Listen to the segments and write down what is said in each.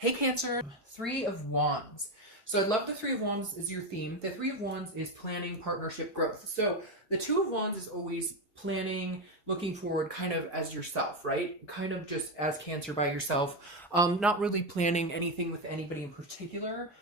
Hey Cancer, Three of Wands. So I love the Three of Wands is your theme. The Three of Wands is planning, partnership, growth. So the Two of Wands is always planning, looking forward kind of as yourself, right? Kind of just as Cancer by yourself. Not really planning anything with anybody in particular.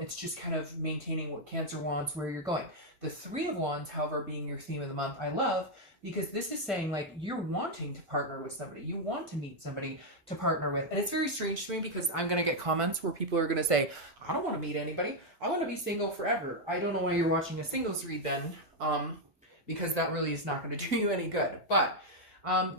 It's just kind of maintaining what Cancer wants, where you're going. The Three of Wands, however, being your theme of the month, I love, because this is saying like you're wanting to partner with somebody. You want to meet somebody to partner with. And it's very strange to me because I'm going to get comments where people are going to say, I don't want to meet anybody. I want to be single forever. I don't know why you're watching a singles read then, because that really is not going to do you any good. But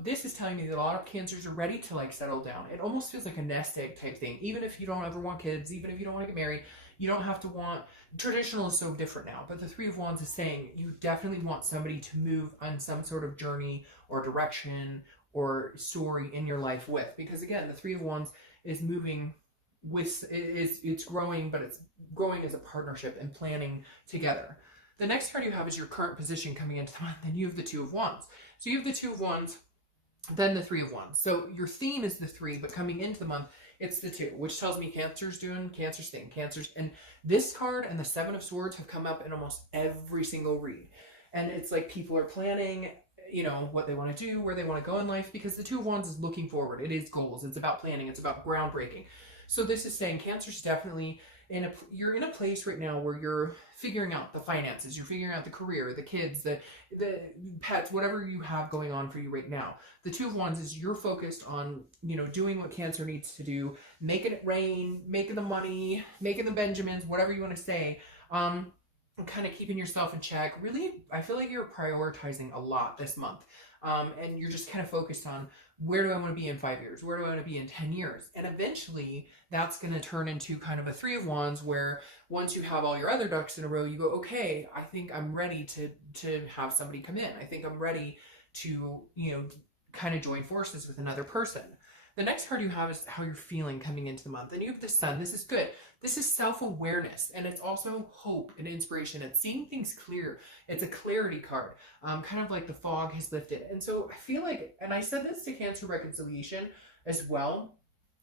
this is telling me that a lot of Cancers are ready to like settle down. It almost feels like a nest egg type thing. Even if you don't ever want kids, even if you don't want to get married, you don't have to want, traditional is so different now, but the Three of Wands is saying you definitely want somebody to move on some sort of journey or direction or story in your life with. Because again, the Three of Wands is moving with, it's growing, but it's growing as a partnership and planning together. The next card you have is your current position coming into the month, and you have the Two of Wands. So you have the Two of Wands, then the Three of Wands. So your theme is the three, but coming into the month, it's the two, which tells me Cancer's doing Cancer's thing. Cancer's, and this card and the Seven of Swords have come up in almost every single read. And it's like people are planning, you know, what they want to do, where they want to go in life, because the Two of Wands is looking forward. It is goals. It's about planning. It's about groundbreaking. So this is saying Cancer's definitely you're in a place right now where you're figuring out the finances, you're figuring out the career, the kids, the pets, whatever you have going on for you right now. The Two of Wands is you're focused on, you know, doing what Cancer needs to do, making it rain, making the money, making the Benjamins, whatever you want to say, kind of keeping yourself in check. Really, I feel like you're prioritizing a lot this month. And you're just kind of focused on, where do I want to be in 5 years? Where do I want to be in 10 years? And eventually that's going to turn into kind of a Three of Wands, where once you have all your other ducks in a row, you go, okay, I think I'm ready to have somebody come in. I think I'm ready to, you know, kind of join forces with another person. The next card you have is how you're feeling coming into the month. And you have the Sun. This is good. This is self-awareness, and it's also hope and inspiration. It's seeing things clear. It's a clarity card, kind of like the fog has lifted. And so I feel like, and I said this to Cancer reconciliation as well,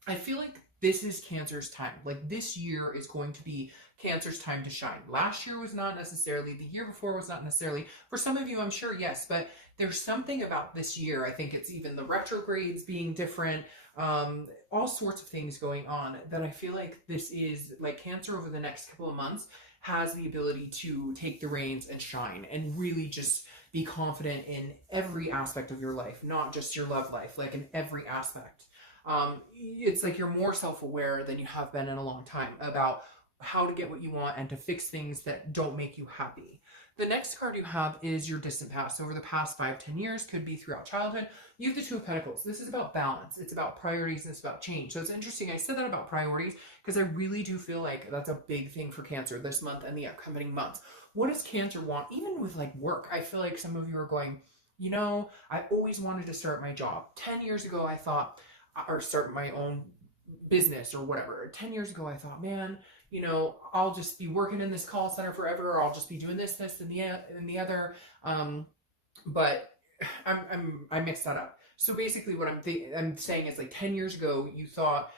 I feel like this is Cancer's time. Like this year is going to be Cancer's time to shine. Last year was not necessarily, the year before was not necessarily. For some of you, I'm sure, yes, but there's something about this year. I think it's even the retrogrades being different, all sorts of things going on, that I feel like this is like Cancer over the next couple of months has the ability to take the reins and shine and really just be confident in every aspect of your life, not just your love life, like in every aspect. It's like you're more self-aware than you have been in a long time about how to get what you want and to fix things that don't make you happy. The next card you have is your distant past. Over the past 5-10 years, could be throughout childhood. You have the Two of Pentacles. This is about balance. It's about priorities, and it's about change. So it's interesting. I said that about priorities because I really do feel like that's a big thing for Cancer this month and the upcoming months. What does Cancer want? Even with like work, I feel like some of you are going, you know, I always wanted to start my job. 10 years ago, I thought, or start my own business or whatever. 10 years ago, I thought, man, you know, I'll just be working in this call center forever, or I'll just be doing this, and the other. But I mixed that up. So basically what I'm saying is like 10 years ago, you thought,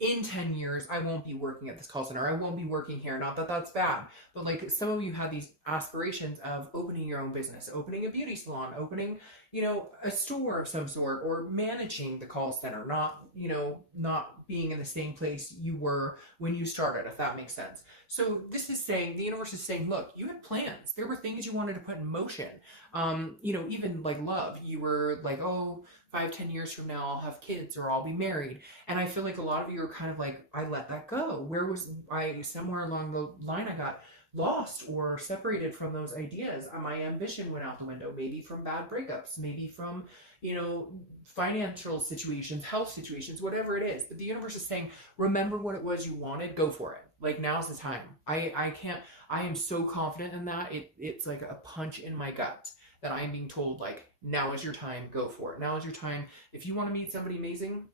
in 10 years, I won't be working at this call center. I won't be working here. Not that that's bad, but like some of you had these aspirations of opening your own business, opening a beauty salon, opening, you know, a store of some sort, or managing the call center, not, you know, not being in the same place you were when you started, if that makes sense. So this is saying, the universe is saying, look, you had plans. There were things you wanted to put in motion. You know, even like love, you were like, oh, 5-10 years from now, I'll have kids or I'll be married. And I feel like a lot of you are kind of like, I let that go. Where was I? Somewhere along the line, I got lost or separated from those ideas. My ambition went out the window, maybe from bad breakups, maybe from, you know, financial situations, health situations, whatever it is. But the universe is saying, remember what it was you wanted, go for it. Like now's the time. I am so confident in that. It's like a punch in my gut that I am being told, like, now is your time, go for it. Now is your time. If you want to meet somebody amazing,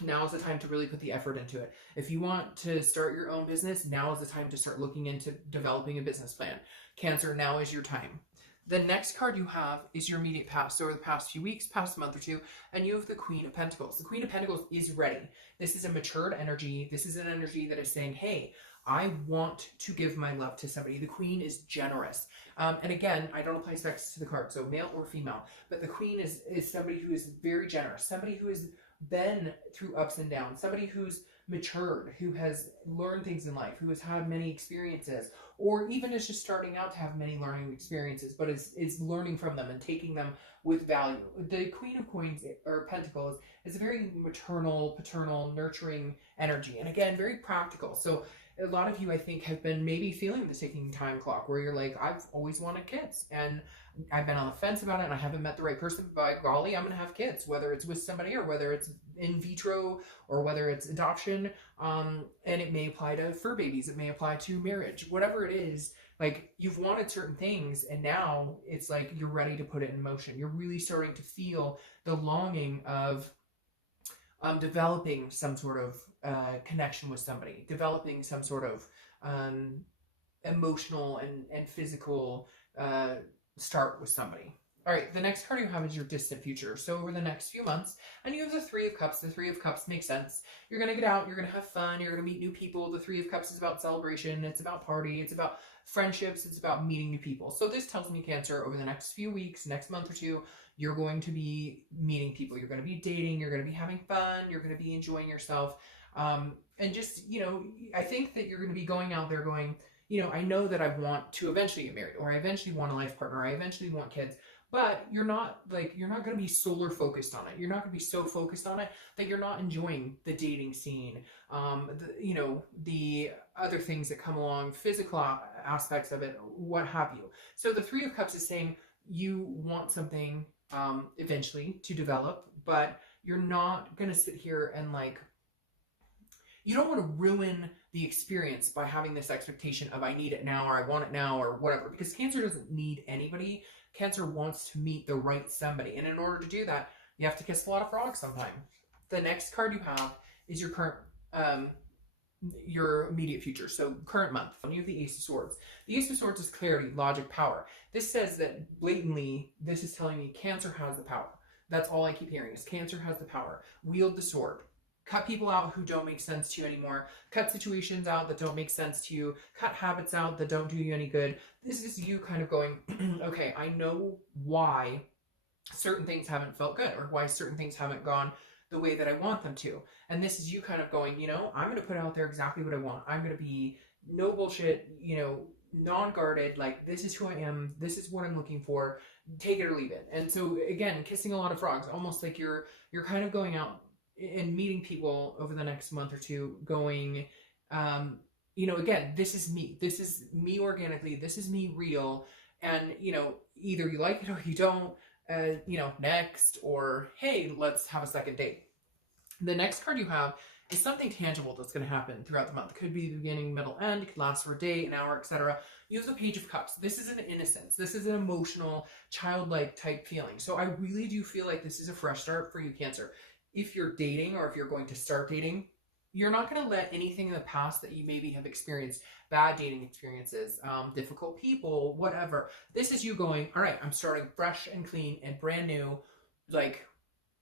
now is the time to really put the effort into it. If you want to start your own business, now is the time to start looking into developing a business plan. Cancer, now is your time. The next card you have is your immediate past, so over the past few weeks, past month or two, and you have the Queen of Pentacles. The Queen of Pentacles is ready. This is a matured energy. This is an energy that is saying, hey, I want to give my love to somebody. The Queen is generous. And again, I don't apply sex to the card, so male or female, but the Queen is somebody who is very generous, somebody who has been through ups and downs, somebody who's matured, who has learned things in life, who has had many experiences, or even is just starting out to have many learning experiences, but is learning from them and taking them with value. The Queen of Coins or Pentacles is a very maternal, paternal, nurturing energy, and again, very practical. So a lot of you, I think, have been maybe feeling the ticking time clock where you're like, I've always wanted kids and I've been on the fence about it and I haven't met the right person. By golly, I'm going to have kids, whether it's with somebody or whether it's in vitro or whether it's adoption. And it may apply to fur babies. It may apply to marriage, whatever it is. Like, you've wanted certain things and now it's like you're ready to put it in motion. You're really starting to feel the longing of developing some sort of connection with somebody, developing some sort of emotional and physical start with somebody. All right, the next card you have is your distant future. So over the next few months, and you have the Three of Cups. The Three of Cups makes sense. You're going to get out, you're going to have fun, you're going to meet new people. The Three of Cups is about celebration, it's about party, it's about friendships, it's about meeting new people. So this tells me, Cancer, over the next few weeks, next month or two, you're going to be meeting people. You're going to be dating, you're going to be having fun, you're going to be enjoying yourself. And just, you know, I think that you're going to be going out there going, you know, I know that I want to eventually get married, or I eventually want a life partner, or I eventually want kids. But you're not going to be solar focused on it. You're not going to be so focused on it that you're not enjoying the dating scene, you know, the other things that come along, physical aspects of it, what have you. So the Three of Cups is saying you want something eventually to develop, but you're not going to sit here and like, you don't want to ruin the experience by having this expectation of I need it now, or I want it now, or whatever, because Cancer doesn't need anybody. Cancer wants to meet the right somebody. And in order to do that, you have to kiss a lot of frogs sometime. The next card you have is your current, your immediate future. So current month. You have the Ace of Swords. The Ace of Swords is clarity, logic, power. This says that blatantly, this is telling me Cancer has the power. That's all I keep hearing is Cancer has the power. Wield the sword. Cut people out who don't make sense to you anymore. Cut situations out that don't make sense to you. Cut habits out that don't do you any good. This is you kind of going, okay, I know why certain things haven't felt good, or why certain things haven't gone the way that I want them to. And this is you kind of going, you know, I'm going to put out there exactly what I want. I'm going to be no bullshit, you know, non-guarded, like this is who I am. This is what I'm looking for. Take it or leave it. And so again, kissing a lot of frogs, almost like you're kind of going out and meeting people over the next month or two going, you know, again, this is me organically, this is me real. And, you know, either you like it or you don't, you know, next, or, hey, let's have a second date. The next card you have is something tangible that's going to happen throughout the month. It could be the beginning, middle, end. It could last for a day, an hour, etc. You have the Page of Cups. This is an innocence. This is an emotional, childlike type feeling. So I really do feel like this is a fresh start for you, Cancer. If you're dating, or if you're going to start dating, you're not going to let anything in the past that you maybe have experienced, bad dating experiences, difficult people, whatever. This is you going, all right, I'm starting fresh and clean and brand new. Like,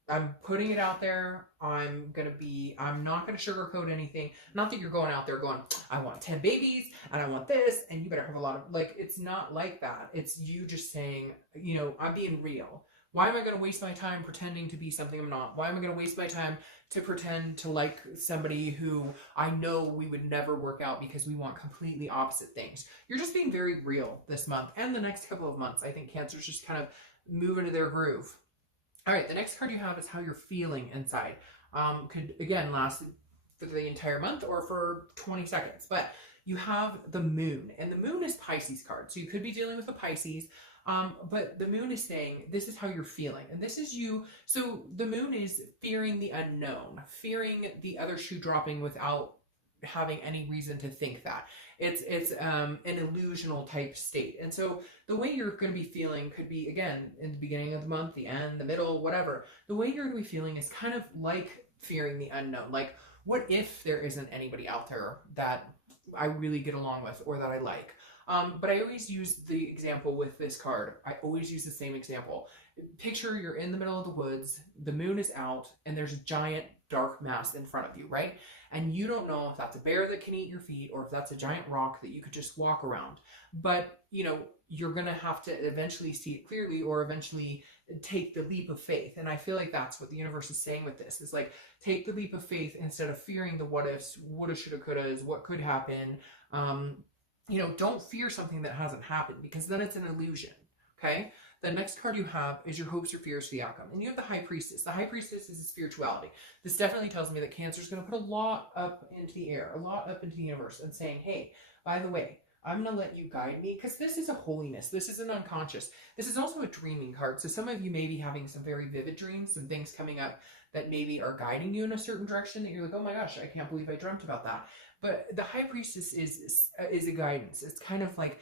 I'm putting it out there. I'm not going to sugarcoat anything. Not that you're going out there going, I want 10 babies and I want this and you better have a lot of, like, it's not like that. It's you just saying, you know, I'm being real. Why am I going to waste my time pretending to be something I'm not? Why am I going to waste my time to pretend to like somebody who I know we would never work out because we want completely opposite things? You're just being very real this month and the next couple of months. I think Cancer's just kind of moving to their groove. All right, the next card you have is how you're feeling inside. Could, again, last for the entire month or for 20 seconds. But you have the Moon, and the Moon is Pisces card. So you could be dealing with a Pisces. But the Moon is saying, this is how you're feeling. And this is you. So the Moon is fearing the unknown, fearing the other shoe dropping without having any reason to think that. It's an illusional type state. And so the way you're going to be feeling could be, again, in the beginning of the month, the end, the middle, whatever. The way you're going to be feeling is kind of like fearing the unknown. Like, what if there isn't anybody out there that I really get along with or that I like? But I always use the example with this card. I always use the same example. Picture you're in the middle of the woods, the moon is out, and there's a giant dark mass in front of you, right? And you don't know if that's a bear that can eat your feet or if that's a giant rock that you could just walk around. But, you know, you're going to have to eventually see it clearly or eventually take the leap of faith. And I feel like that's what the universe is saying with this, is like, take the leap of faith instead of fearing the what ifs, woulda, shoulda, couldas, what could happen. You know, don't fear something that hasn't happened, because then it's an illusion. Okay. The next card you have is your hopes or fears for the outcome. And you have the High Priestess. The High Priestess is a spirituality. This definitely tells me that Cancer is going to put a lot up into the air, a lot up into the universe, and saying, hey, by the way, I'm going to let you guide me, because this is a holiness. This is an unconscious. This is also a dreaming card. So some of you may be having some very vivid dreams and things coming up that maybe are guiding you in a certain direction that you're like, oh my gosh, I can't believe I dreamt about that. But the High Priestess is a guidance. It's kind of like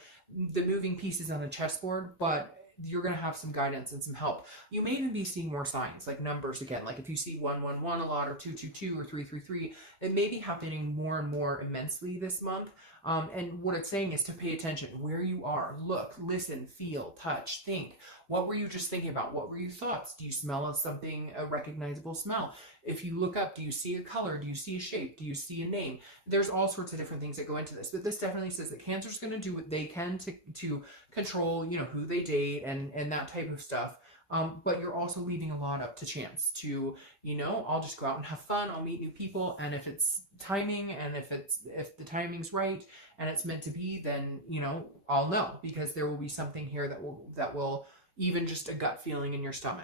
the moving pieces on a chessboard, but you're going to have some guidance and some help. You may even be seeing more signs, like numbers again. Like if you see 111 a lot, or 222 or 333, it may be happening more and more immensely this month. And what it's saying is to pay attention where you are. Look, listen, feel, touch, think. What were you just thinking about? What were your thoughts? Do you smell something, a recognizable smell? If you look up, do you see a color? Do you see a shape? Do you see a name? There's all sorts of different things that go into this, but this definitely says that Cancer's going to do what they can to control, you know, who they date and that type of stuff. But you're also leaving a lot up to chance to, you know, I'll just go out and have fun. I'll meet new people. And if it's timing, and if the timing's right and it's meant to be, then, you know, I'll know, because there will be something here that will even just a gut feeling in your stomach.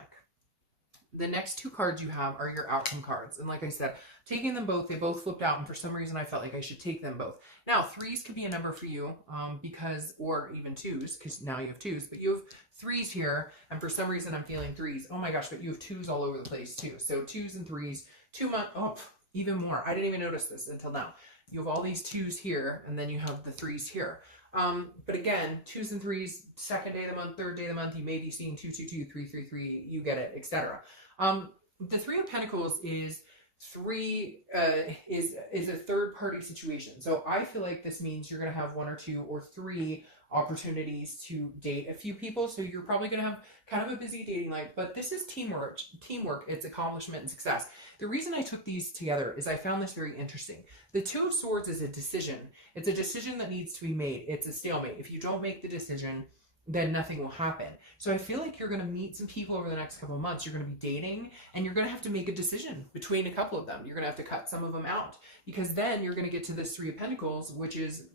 The next two cards you have are your outcome cards. And like I said, taking them both, they both flipped out. And for some reason, I felt like I should take them both. Now, threes could be a number for you because, or even twos, because now you have twos, but you have threes here. And for some reason, I'm feeling threes. Oh my gosh, but you have twos all over the place too. So twos and threes, 2 months, oh, even more. I didn't even notice this until now. You have all these twos here, and then you have the threes here. But again, twos and threes, second day of the month, third day of the month, you may be seeing 222, 333, you get it, etc. The Three of Pentacles is is a third party situation. So I feel like this means you're going to have 1 or 2 or 3 opportunities to date a few people. So you're probably going to have kind of a busy dating life, but this is teamwork, it's accomplishment and success. The reason I took these together is I found this very interesting. The Two of Swords is a decision. It's a decision that needs to be made. It's a stalemate. If you don't make the decision, then nothing will happen. So I feel like you're going to meet some people over the next couple of months. You're going to be dating, and you're going to have to make a decision between a couple of them. You're going to have to cut some of them out, because then you're going to get to this Three of Pentacles, which is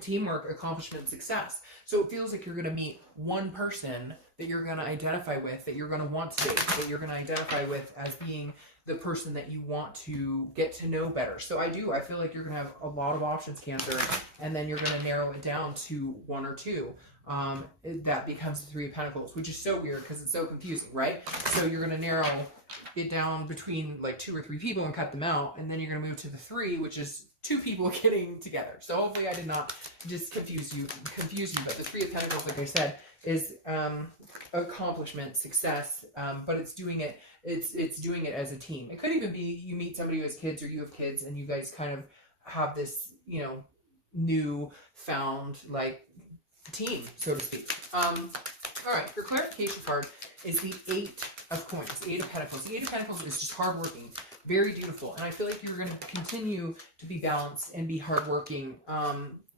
teamwork, accomplishment, success. So it feels like you're going to meet one person that you're going to identify with, that you're going to want to date, that you're going to identify with as being the person that you want to get to know better. So I feel like you're going to have a lot of options, Cancer, and then you're going to narrow it down to 1 or 2. That becomes the Three of Pentacles, which is so weird because it's so confusing, right? So you're going to narrow it down between like 2 or 3 people and cut them out, and then you're going to move to the 3, which is 2 people getting together. So hopefully I did not just confuse you, but the Three of Pentacles, like I said, is accomplishment, success, but it's doing it as a team. It could even be you meet somebody who has kids, or you have kids, and you guys kind of have this, you know, new found like team, so to speak. All right, your clarification card is the 8 of Coins, 8 of Pentacles. The 8 of Pentacles is just hardworking, very dutiful, and I feel like you're going to continue to be balanced and be hardworking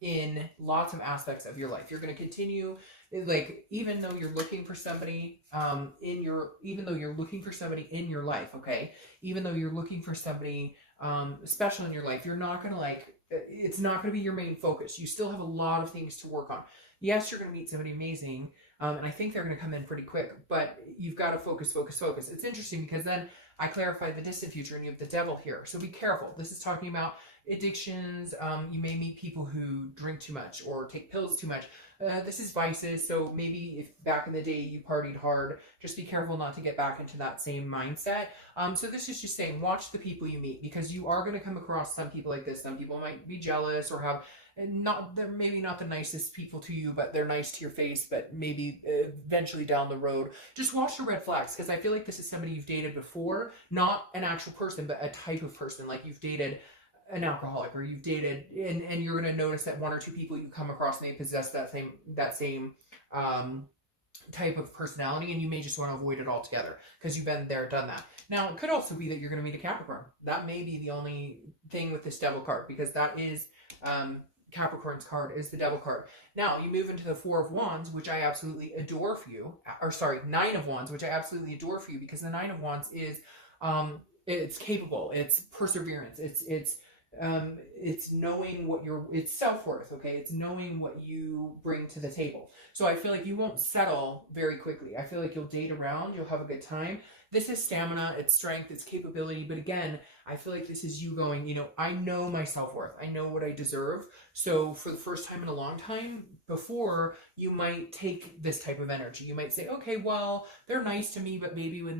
in lots of aspects of your life. You're going to continue, like, even though you're looking for somebody in your life, okay, even though you're looking for somebody special in your life, you're not going to it's not going to be your main focus. You still have a lot of things to work on. Yes, you're going to meet somebody amazing, and I think they're going to come in pretty quick, but you've got to focus. It's interesting because then I clarified the distant future, and you have the Devil here. So be careful. This is talking about addictions. You may meet people who drink too much or take pills too much. This is vices. So maybe if back in the day you partied hard, just be careful not to get back into that same mindset. So this is just saying, watch the people you meet, because you are going to come across some people like this. Some people might be jealous or have they're maybe not the nicest people to you, but they're nice to your face, but maybe eventually down the road. Just watch the red flags, because I feel like this is somebody you've dated before, not an actual person, but a type of person. Like you've dated an alcoholic, or you've dated, and you're going to notice that one or two people you come across may possess that same type of personality, and you may just want to avoid it altogether because you've been there, done that. Now, it could also be that you're going to meet a Capricorn. That may be the only thing with this Devil card, because that is Capricorn's card is the Devil card. Now, you move into the Four of Wands, which I absolutely adore for you. Or sorry, Nine of Wands, which I absolutely adore for you, because the Nine of Wands is it's capable, it's perseverance, it's knowing what it's self-worth, okay? It's knowing what you bring to the table. So I feel like you won't settle very quickly. I feel like you'll date around, you'll have a good time. This is stamina, it's strength, it's capability. But again, I feel like this is you going, you know, I know my self-worth. I know what I deserve. So for the first time in a long time, before, you might take this type of energy. You might say, okay, well, they're nice to me, but maybe when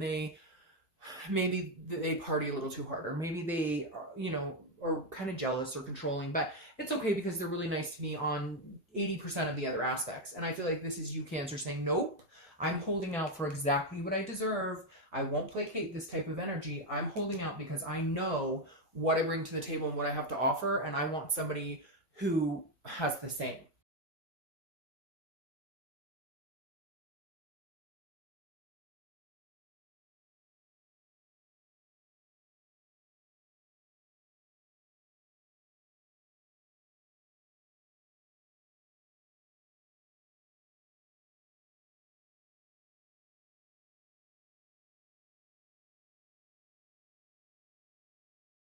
maybe they party a little too hard, or maybe they, you know, are kind of jealous or controlling, but it's okay because they're really nice to me on 80% of the other aspects. And I feel like this is you, Cancer, saying, nope, I'm holding out for exactly what I deserve. I won't placate this type of energy. I'm holding out because I know what I bring to the table and what I have to offer, and I want somebody who has the same.